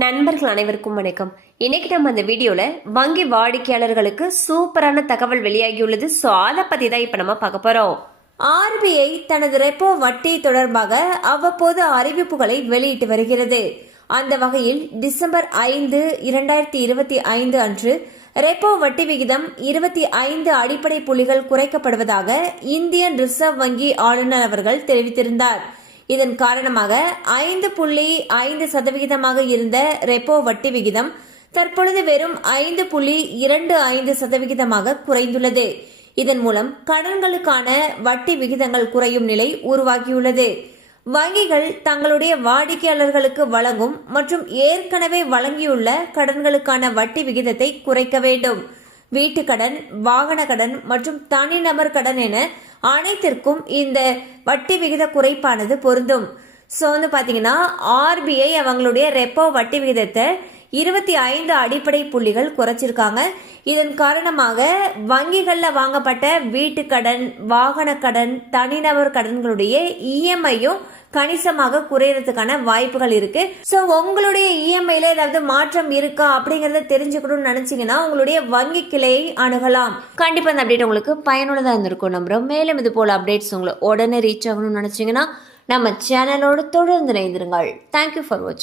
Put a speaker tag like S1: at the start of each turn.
S1: நண்பர்கள் அனைவருக்கும் வணக்கம் இன்னைக்கு நம்ம அந்த வீடியோவில் வங்கி வாடிக்கையாளர்களுக்கு சூப்பரான தகவல் வெளியாகியுள்ளது ஸோ அதை பத்தி தான் இப்போ நம்ம பார்க்க போறோம் ஆர்பிஐ தனது ரெப்போ வட்டி தொடர்பாக அவ்வப்போது அறிவிப்புகளை வெளியிட்டு வருகிறது அந்த வகையில் டிசம்பர் ஐந்து இரண்டாயிரத்தி இருபத்தி ஐந்து அன்று ரெப்போ வட்டி விகிதம் இருபத்தி ஐந்து அடிப்படை புள்ளிகள் குறைக்கப்படுவதாக இந்தியன் ரிசர்வ் வங்கி ஆளுநர் அவர்கள் தெரிவித்திருந்தார் இதன் காரணமாக ஐந்து புள்ளி ஐந்து சதவிகிதமாக இருந்த ரெப்போ வட்டி விகிதம் தற்பொழுது வெறும் ஐந்து புள்ளி இரண்டு ஐந்து சதவிகிதமாக குறைந்துள்ளது இதன் மூலம் கடன்களுக்கான வட்டி விகிதங்கள் குறையும் நிலை உருவாகியுள்ளது வங்கிகள் தங்களுடைய வாடிக்கையாளர்களுக்கு வழங்கும் மற்றும் ஏற்கனவே வழங்கியுள்ள கடன்களுக்கான வட்டி விகிதத்தை குறைக்க வேண்டும் வீட்டுக்கடன் வாகன கடன் மற்றும் தனிநபர் கடன் என அனைத்திற்கும் இந்த வட்டி விகித குறைப்பானது பொருந்தும் ஸோ வந்து பார்த்தீங்கன்னா ஆர்பிஐ அவங்களுடைய ரெப்போ வட்டி விகிதத்தை இருபத்தி ஐந்து அடிப்படை புள்ளிகள் குறைச்சிருக்காங்க இதன் காரணமாக வங்கிகளில் வாங்கப்பட்ட வீட்டு கடன் வாகன கடன் தனிநபர் கடன்களுடைய இஎம்ஐயும் கணிசமாக குறையறதுக்கான வாய்ப்புகள் இருக்கு ஸோ உங்களுடைய இஎம்ஐல ஏதாவது மாற்றம் இருக்கா அப்படிங்கறத தெரிஞ்சுக்கணும்னு நினைச்சீங்கன்னா உங்களுடைய வங்கி கிளையை அணுகலாம் கண்டிப்பா இந்த அப்டேட் உங்களுக்கு பயனுள்ளதாக இருந்திருக்கும் நம்புறோம் மேலும் இது போல அப்டேட்ஸ் உங்களை உடனே ரீச் ஆகணும்னு நினைச்சீங்கன்னா நம்ம சேனலோடு தொடர்ந்து இணைந்திருங்கள் தேங்க்யூ ஃபார் வாட்சிங்